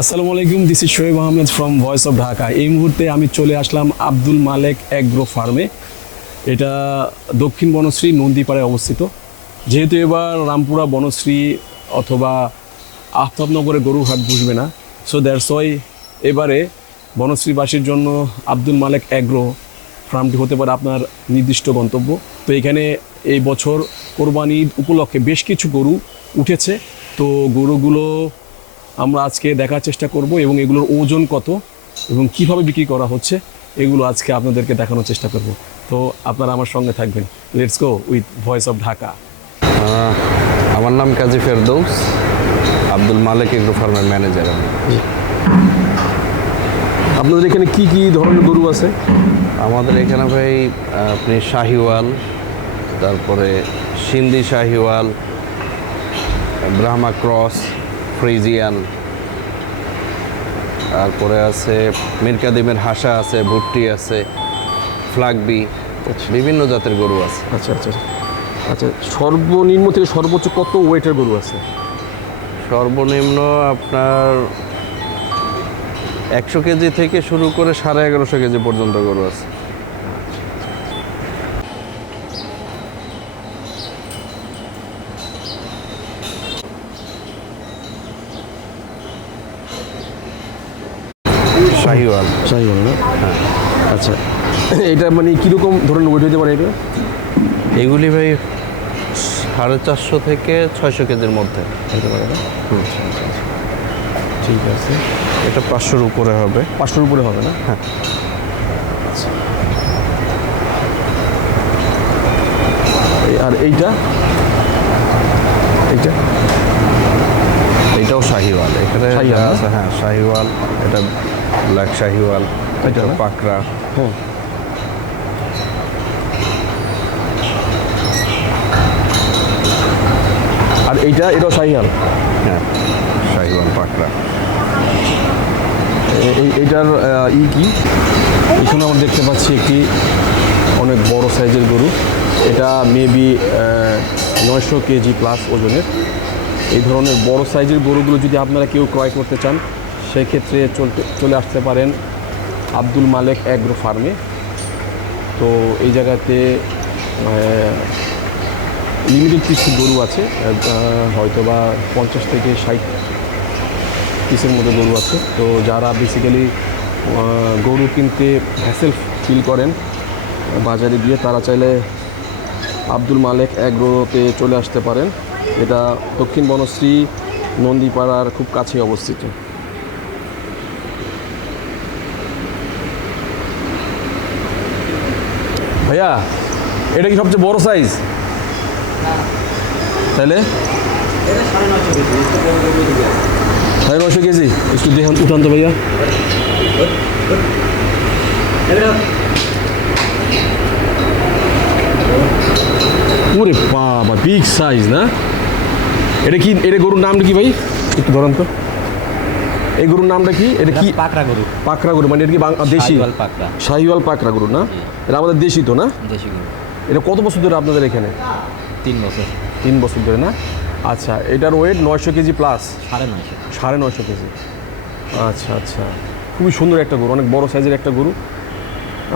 আসসালামু আলাইকুম, this is Shoaib Ahmed from voice of Dhaka. এই মুহূর্তে আমি চলে আসলাম আব্দুল মালেক অ্যাগ্রো ফার্মে। এটা দক্ষিণ বনশ্রী নন্দীপাড়ায় অবস্থিত। যেহেতু এবার রামপুরা বনশ্রী অথবা আফতাবনগরে গরুর হাট বসবে না, সো দ্যাটস ওয়াই এবারে বনশ্রীবাসীর জন্য আব্দুল মালেক অ্যাগ্রো ফার্মটি হতে পারে আপনার নির্দিষ্ট গন্তব্য। তো এখানে এই বছর কোরবানি ঈদ উপলক্ষে বেশ কিছু গরু উঠেছে। তো গরুগুলো আমরা আজকে দেখার চেষ্টা করব এবং এগুলোর ওজন কত এবং কিভাবে বিক্রি করা হচ্ছে এগুলো আজকে আপনাদেরকে দেখানোর চেষ্টা করব। তো আপনারা আমার সঙ্গে থাকবেন। Let's go with voice of Dhaka. আমার নাম কাজী ফেরদৌস, আব্দুল মালেক এগ্রো ফার্মের ম্যানেজার আমি। আপনাদের এখানে কি কি ধরনের গরু আছে? আমাদের এখানে ভাই আপনি শাহিওয়াল, তারপরে সিন্ধি শাহিওয়াল, ব্রাহ্মা ক্রস, ফ্রিজিয়ান, তারপরে আছে মিরকাদিমের হাসা আছে, ভুট্টি আছে, ফ্লাগবি, বিভিন্ন জাতের গরু আছে। আচ্ছা আচ্ছা আচ্ছা, সর্বনিম্ন থেকে সর্বোচ্চ কত ওয়েটের গরু আছে? সর্বনিম্ন আপনার 100 কেজি থেকে শুরু করে 1150 কেজি পর্যন্ত গরু আছে। শাহিওয়াল। শাহিওয়াল না? হ্যাঁ। আচ্ছা, এটা মানে কীরকম ধরনের ওয়েট হতে পারে এটা? এগুলি ভাই 450 থেকে 600 কেজির মধ্যে হতে পারে না? ঠিক আছে, এটা 500-র উপরে হবে। 500-র উপরে হবে না? হ্যাঁ। আচ্ছা, আর এইটা এইটা এটাও শাহিওয়াল। এখানে শাহিওয়াল না? আছে, হ্যাঁ শাহিওয়াল। এটা ব্ল্যাক শাহিওয়াল, এটা এটা না? পাকড়া। হ্যাঁ। আর এটাও শাহিওয়াল? হ্যাঁ, শাহিওয়াল পাকড়া। এইটার কি এখানে আমরা দেখতে পাচ্ছি একটি অনেক বড় সাইজের গরু। এটা মেবি 900 কেজি প্লাস ওজনের। এই ধরনের বড় সাইজের গরুগুলো যদি আপনারা কেউ ক্রয় করতে চান, সেক্ষেত্রে চলে আসতে পারেন আব্দুল মালেক অ্যাগ্রো ফার্মে। তো এই জায়গাতে লিমিটেড কিছু গরু আছে, হয়তো বা 50 থেকে 60 পিসের মতো গরু আছে। তো যারা বেসিক্যালি গরু কিনতে হ্যাসেল ফিল করেন বাজারে গিয়ে, তারা চাইলে আব্দুল মালেক অ্যাগ্রোতে চলে আসতে পারেন। এটা দক্ষিণ বনশ্রী নন্দীপাড়ার খুব কাছে অবস্থিত। ভাইয়া, এটা কি সবচেয়ে বড় সাইজ? তাহলে 950 কেজি। একটু দেখুন, উঠান তো ভাইয়া। ওরে বাবা, বিগ সাইজ না? এটা গরুর নামটা কি ভাই? একটু ধরেন তো, এই গরুর নামটা কি? এটা কি? পাকড়া গরু। পাকড়া গরু মানে এটা কি দেশি? শাহিওয়াল পাকড়া। শাহিওয়াল পাকড়া গরু না? এটা আমাদের দেশি তো না? দেশি গরু। এটা কত বছর ধরে আপনাদের এখানে? 3 বছর। 3 বছর ধরে না? আচ্ছা, এটার ওয়েট 900 কেজি প্লাস। 950। 950 কেজি। আচ্ছা আচ্ছা, খুবই সুন্দর একটা গরু, অনেক বড় সাইজের একটা গরু।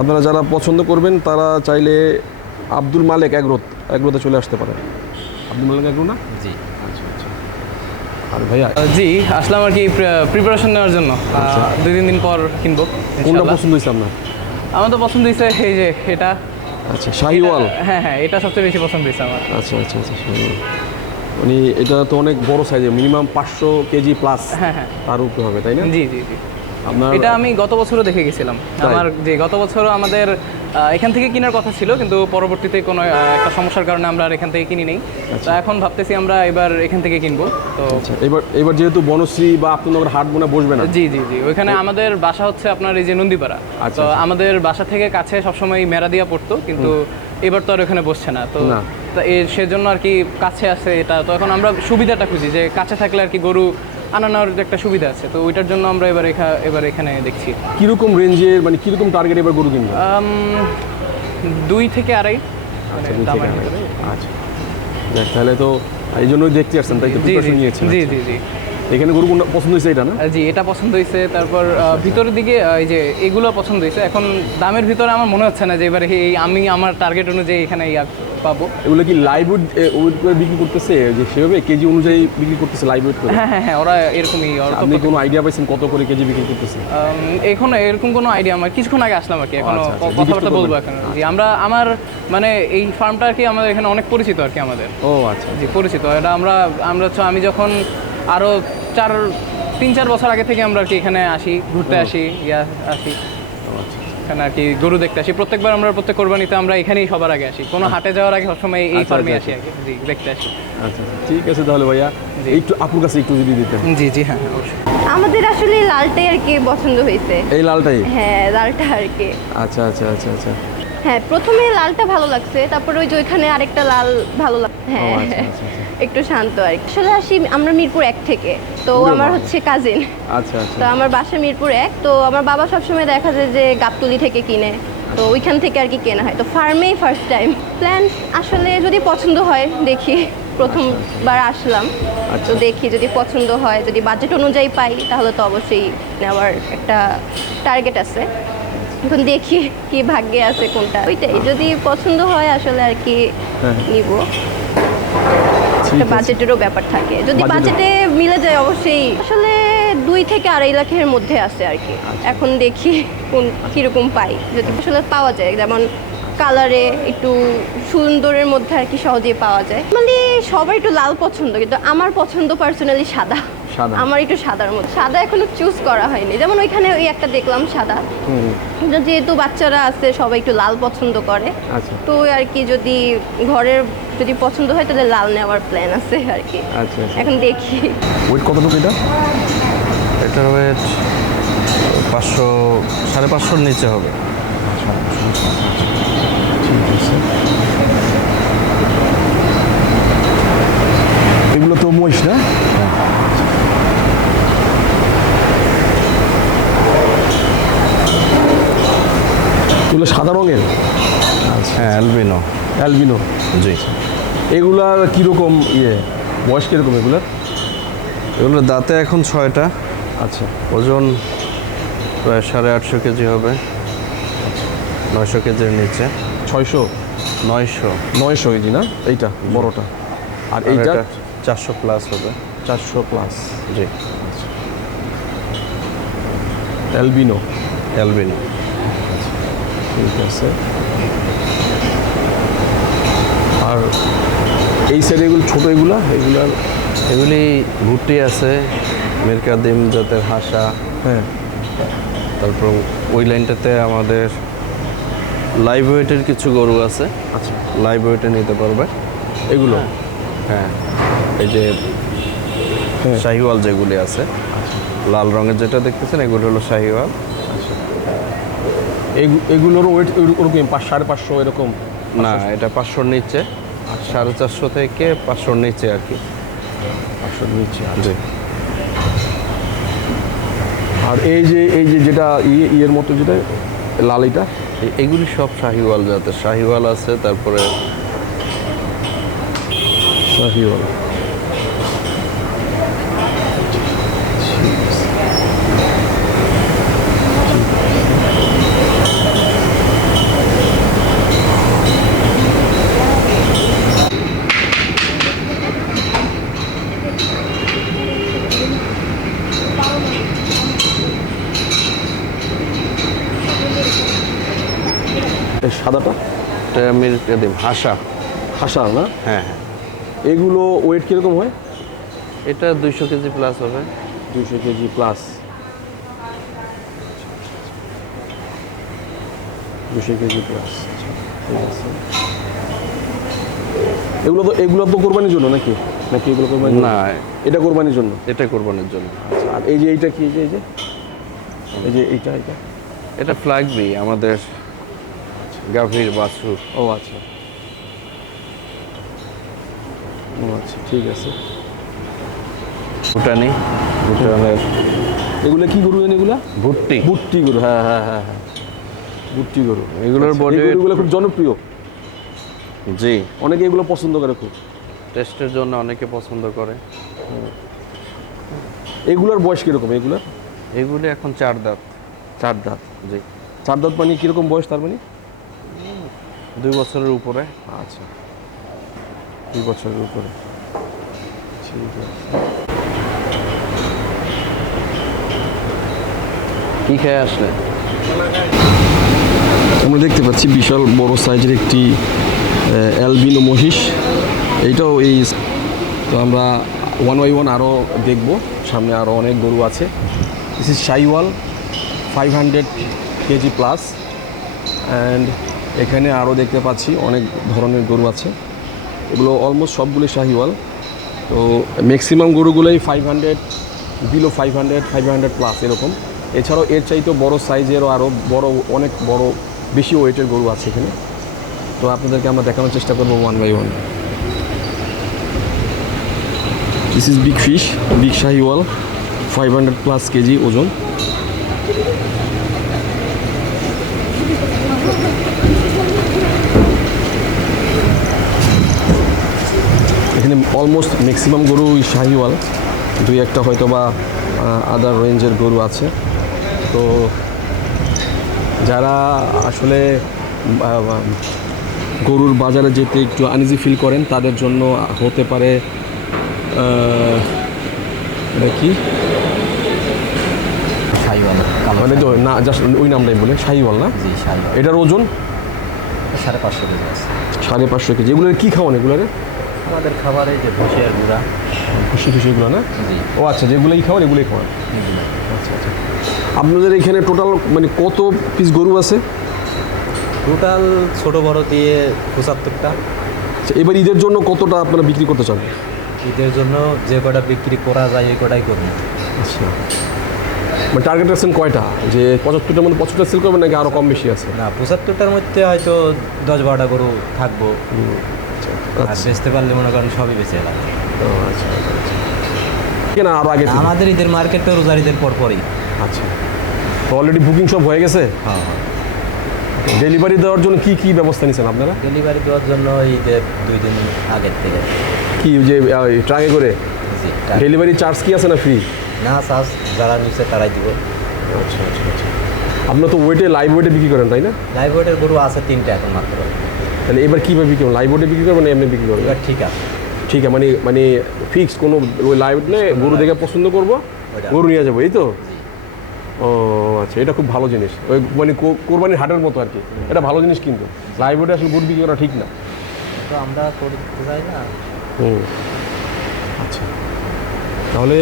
আপনারা যারা পছন্দ করবেন তারা চাইলে আব্দুল মালেক অ্যাগ্রোতে চলে আসতে পারেন। আব্দুল মালেক অ্যাগ্রো না? জি। আচ্ছা আচ্ছা। আর ভাইয়া, জি, আসলাম আর কি প্রিপারেশন নেওয়ার জন্য। 2-3 দিন পর কিনবো কোনটা ইনশাআল্লাহ। পছন্দ হয়েছে আপনার? আমার তো পছন্দ হয়েছে এই যে এটা। আচ্ছা, শাহিওয়াল। হ্যাঁ হ্যাঁ, এটা সবচেয়ে বেশি পছন্দ হয়েছে আমার। আচ্ছা আচ্ছা আচ্ছা, শাহিওয়াল। মানে এটা তো অনেক বড় সাইজের, মিনিমাম 500 কেজি প্লাস। হ্যাঁ হ্যাঁ, তার উপরে হবে, তাই না? জি জি জি। আপনার এটা আমি গত বছরও দেখে গেছিলাম। আমার যে গত বছরও আমাদের এখান থেকে কেনার কথা ছিল, কিন্তু পরবর্তীতে কোনো একটা সমস্যার কারণে আমরা আর এখান থেকে কিনি নেই। তো এখন ভাবতেছি আমরা এবার এখান থেকে কিনবো। তো আচ্ছা, এবার যেহেতু বনশ্রী বা আপনার হাট মনে বসবে না। জি জি জি, ওইখানে আমাদের বাসা হচ্ছে আপনার এই যে নন্দীপাড়া। আচ্ছা, তো আচ্ছা। আমাদের বাসা থেকে কাছে সবসময় মেরা দিয়া পড়তো, কিন্তু এবার তো আর ওখানে বসছে না। তো না। সেজন্য আর কি কাছে আছে এটা। তো এখন আমরা সুবিধাটা খুঁজি যে কাছে থাকলে আর কি গরু আনানোর একটা সুবিধা আছে। তো ওইটার জন্য আমরা এবার এখানে দেখছি। কিরকম রেঞ্জের, মানে কিরকম টার্গেট এবার গরু কিনবে? 2 থেকে 2.5 আচ্ছা, মানে দামের ভিতরে। আচ্ছা, দেখ তাহলে তো এই জন্যই দেখতে আসছেন, তাই তো? জি প্রিপারেশন জি নিয়েছেন? জি আচ্ছা। জি জি। এখানে গরু কোনটা পছন্দ হয়েছে এটা না? জি, এটা পছন্দ হয়েছে। তারপর ভিতরের দিকে এই যে এগুলো পছন্দ হয়েছে। এখন দামের ভিতরে আমার মনে হচ্ছে না যে এবারে আমি আমার টার্গেট অনুযায়ী এখানে পাবো। এগুলো কি লাইভ ওয়েট করে বিক্রি করতেছে, যে সেভাবে কেজি অনুযায়ী বিক্রি করতেছে লাইভ ওয়েট করে? হ্যাঁ হ্যাঁ হ্যাঁ, ওরা এরকমই। আপনি কোনো আইডিয়া পাইছেন কত করে কেজি বিক্রি করতেছে? এখন এরকম কোনো আইডিয়া, আমার কিছুক্ষণ আগে আসলাম আর কি, এখনো আচ্ছা, আচ্ছা, কথাবার্তা জিজ্ঞেস বলবো করবেন। এখন। জি, আমার মানে এই ফার্মটা আর কি আমাদের এখানে অনেক পরিচিত আর কি আমাদের। ও আচ্ছা। জি, পরিচিত। এটা আমি যখন আরো 3-4 বছর আগে থেকে আমরা আর কি এখানে আসি, ঘুরতে আসি, আসি এখানে আর কি গরু দেখতে আসি। প্রত্যেকবার আমরা প্রত্যেক কোরবানিতে আমরা এখানেই সবার আগে আসি, কোনো হাটে যাওয়ার আগে সবসময় এই আচ্ছা, ফার্মে আচ্ছা, আসি আর কি। জি, দেখতে আসি। আচ্ছা ঠিক আছে তাহলে ভাইয়া, একটু আপুর কাছে একটু যদি দিতেন। জি জি হ্যাঁ হ্যাঁ, অবশ্যই। আমাদের আসলে লালটাই আর কি পছন্দ হয়েছে। এই লালটাই? হ্যাঁ, লালটা আর কি। আচ্ছা আচ্ছা আচ্ছা আচ্ছা। হ্যাঁ, প্রথমে লালটা ভালো লাগছে, তারপরে ওই যে ওইখানে আরেকটা লাল ভালো লাগছে। হ্যাঁ, আচ্ছা, আচ্ছা, একটু শান্ত আর কি। আসলে আসি আমরা মিরপুর 1 থেকে, তো ওরে আমার বাবা। হচ্ছে কাজিন। আচ্ছা আচ্ছা। তো আমার বাসা মিরপুর 1, তো আমার বাবা সবসময় দেখা যায় যে গাবতলী থেকে কিনে, তো ওইখান থেকে আর কি কেনা হয়। তো ফার্মেই ফার্স্ট টাইম প্ল্যান। আসলে যদি পছন্দ হয় দেখি, প্রথমবার আসলাম তো দেখি যদি পছন্দ হয়, যদি বাজেট অনুযায়ী পাই তাহলে তো অবশ্যই নেওয়ার একটা টার্গেট আছে। এখন দেখি কি ভাগ্যে আছে কোনটা, ওইটাই যদি পছন্দ হয় আসলে আর কি নিব। ঠিক একটা আছে। বাজেটেরও ব্যাপার থাকে, যদি বাজেটে মিলে যায় অবশ্যই। আসলে 2 থেকে 2.5 লাখের মধ্যে আছে আর কি। এখন দেখি কোন কীরকম পাই, যদি আসলে পাওয়া যায়, যেমন কালারে একটু সুন্দরের মধ্যে আর কি সহজেই পাওয়া যায়। মানে সবার একটু লাল পছন্দ, কিন্তু আমার পছন্দ পার্সোনালি সাদা। সাদা? আমার একটু সাদার মধ্যে, সাদা এখনো চুজ করা হয়নি। যেমন ওইখানে ওই একটা দেখলাম সাদা, কিন্তু যেহেতু বাচ্চারা আছে সবাই একটু লাল পছন্দ করে, আচ্ছা তো আর কি যদি ঘরের যদি পছন্দ হয় তাহলে লাল নেওয়ার প্ল্যান আছে আর কি। আচ্ছা আচ্ছা। এখন দেখি। ওয়েট কতটুকু এটা? এটার ওয়েট 500-550 নিচে হবে। ঠিক আছে। এগুলো তো মহিষ না? এগুলো সাদা রঙের? হ্যাঁ, অ্যালবিনো। অ্যালবিনো? জি। এগুলার কীরকম বয়স কীরকম এগুলার? এগুলো দাঁতে এখন 6টা। আচ্ছা। ওজন প্রায় 850 কেজি হবে, 900 কেজির নিচে। 600? 900 কেজি না এইটা বড়টা? আর আর এইটা? এটা 400 প্লাস হবে। 400 প্লাস। জি, অ্যালবিনো? অ্যালবিনো। ঠিক আছে। আর এই সাইডে এগুলো ছোটো, এগুলার? এগুলি ভুট্টি আছে, মিরকাদিম জাতের হাসা। হ্যাঁ। তারপর ওই লাইনটাতে আমাদের লাইভ ওয়েটের কিছু গরু আছে। আচ্ছা। লাইভ ওয়েটে নিতে পারবে এগুলো? হ্যাঁ, এই যে হ্যাঁ। শাহিওয়াল যেগুলি আছে, লাল রঙের যেটা দেখতেছেন এগুলো হলো শাহিওয়াল। এগুলোর ওয়েট ওরকম 500-550 এরকম? না, এটা 500-র নিচে, 450 থেকে 500-র নিচে আর কি। 500 নিচে? জি। আর এই যে যেটা ইয়ের মতো যেটা লাল, এটা? এগুলি সব শাহিওয়াল জাতের। শাহিওয়াল আছে, তারপরে শাহিওয়াল। এই সাদাটা? এটা মিরকাদিম হাসা। হাসা না? হ্যাঁ হ্যাঁ। এগুলো ওয়েট কীরকম হয়? এটা 200 কেজি প্লাস হবে। 200 কেজি প্লাস? 200 KG plus. ঠিক আছে। এগুলো তো কোরবানির জন্য নাকি এগুলো কোরবানির জন্য? না, এটা কোরবানির জন্য? এটা কোরবানির জন্য। আচ্ছা। আর এই যে এইটা কি? এইটা এটা ফ্ল্যাগবি, আমাদের গাভীর বাছুর। ও আচ্ছা। ও আচ্ছা, ঠিক আছে। ভুটানি, ভুটানের এগুলো কি গরু? এগুলা ভুট্টি। ভুট্টি গরু? হ্যাঁ হ্যাঁ হ্যাঁ হ্যাঁ, ভুট্টি গরু। এগুলোর আচ্ছা, body এই weight গরুগুলো খুব জনপ্রিয়, জি। অনেকে এগুলো পছন্দ করে খুব। টেস্টের জন্য অনেকে পছন্দ করে। এগুলোর বয়স কীরকম এগুলোর? এগুলি এখন 4 দাঁত। 4 দাঁত। জি। 4 দাঁত মানে কীরকম বয়স তার মানে? 2 বছরের উপরে। আচ্ছা, 2 বছরের উপরে। ঠিক আছে। কি খেয়ে আসলে? আমরা দেখতে পাচ্ছি বিশাল বড় সাইজের একটি অ্যালবিনো মহিষ। এইটাও এই, তো আমরা 1 by 1 আরও দেখব, সামনে আরও অনেক গরু আছে। This is Sahiwal 500 KG plus. And এখানে আরও দেখতে পাচ্ছি অনেক ধরনের গরু আছে, এগুলো অলমোস্ট সবগুলো শাহিওয়াল। তো ম্যাক্সিমাম গরুগুলোই 500, বিলো 500 প্লাস এরকম। এছাড়াও এর চাইতেও বড় সাইজেরও আরও বড়, অনেক বড়, বেশি ওয়েটের গরু আছে এখানে। তো আপনাদেরকে আমরা দেখানোর চেষ্টা করবো 1 by 1। This is big fish, big Sahiwal 500 plus KG ওজন। এখানে অলমোস্ট ম্যাক্সিমাম গরু শাহিওয়াল, 2-1টা হয়তো বা আদার রেঞ্জের গরু আছে। তো যারা আসলে গরুর বাজারে যেতে একটু আনইজি ফিল করেন তাদের জন্য হতে পারে এটা কি শাহিওয়াল কালো মানে, তো না জাস্ট ওই নামটাই বলে শাহিওয়াল না? জি শাহিওয়াল এটার ওজন 550 কেজি আছে। 550 কেজি। এগুলোর কী খাওয়ান এগুলোরে? আমাদের খাবারে যে ভুসি আর গুঁড়া। খুশি খুশি এগুলো না? জি ও আচ্ছা, যেগুলোই খাওয়ান এগুলোই খাওয়ান। এগুলো। আচ্ছা আচ্ছা। আপনাদের এখানে টোটাল মানে কত পিস গরু আছে? টোটাল ছোট বড় দিয়ে 75টা। আচ্ছা, এবার ঈদের জন্য কতটা আপনারা বিক্রি করতে চান? ঈদের জন্য যে কটা বিক্রি করা যায় ওই কটাই করবো। আচ্ছা, মানে টার্গেট আছেন কয়টা? যে 75টার মধ্যে 75টা সেল করবেন নাকি আরও কম বেশি আছে? না 75টার মধ্যে হয়তো 10-12টা গরু থাকবো। আর বেচতে পারলে মনে করেন সবই বেঁচে এলাম। আচ্ছা কেনা আরও আগে থেকে? আমাদের ঈদের মার্কেটটা রোজার ঈদের পরপরই। আচ্ছা, তো অলরেডি বুকিং সব হয়ে গেছে? হ্যাঁ হ্যাঁ। ডেলিভারি দেওয়ার জন্য কি কি ব্যবস্থা নিয়েছেন আপনারা? ডেলিভারি দেওয়ার জন্য ঈদের 2 দিন আগের থেকে। কি যে ট্রাকে করে? জি ডেলিভারি চার্জ কি আছে না ফ্রি? না চার্জ যারা নিচ্ছে তারাই দিব। আচ্ছা আচ্ছা আচ্ছা। আপনারা তো ওয়েটে, লাইভ ওয়েটে বিক্রি করেন তাই না? লাইভ ওয়েটের গরু আছে 3টা এখন মাত্র। তাহলে এবার কীভাবে বিক্রি করবেন? লাইভ ওয়েটে বিক্রি করবেন না এমনি বিক্রি করবেন? এবার ঠিক আছে। ঠিক আছে, মানে মানে ফিক্স কোনো ওই লাইভ নেই, গরু দেখে পছন্দ করবো, ওইটা। গরু নিয়ে যাবো, এই তো? জি। ও আচ্ছা, এটা খুব ভালো জিনিস। ওই মানে কোরবানির হাটের মতো আর কি, এটা ভালো জিনিস। কিন্তু লাইভ ওয়েটে আসলে গরু বিক্রি করা ঠিক না। তো আমরা করতে চাই না। হুম, আচ্ছা। তাহলে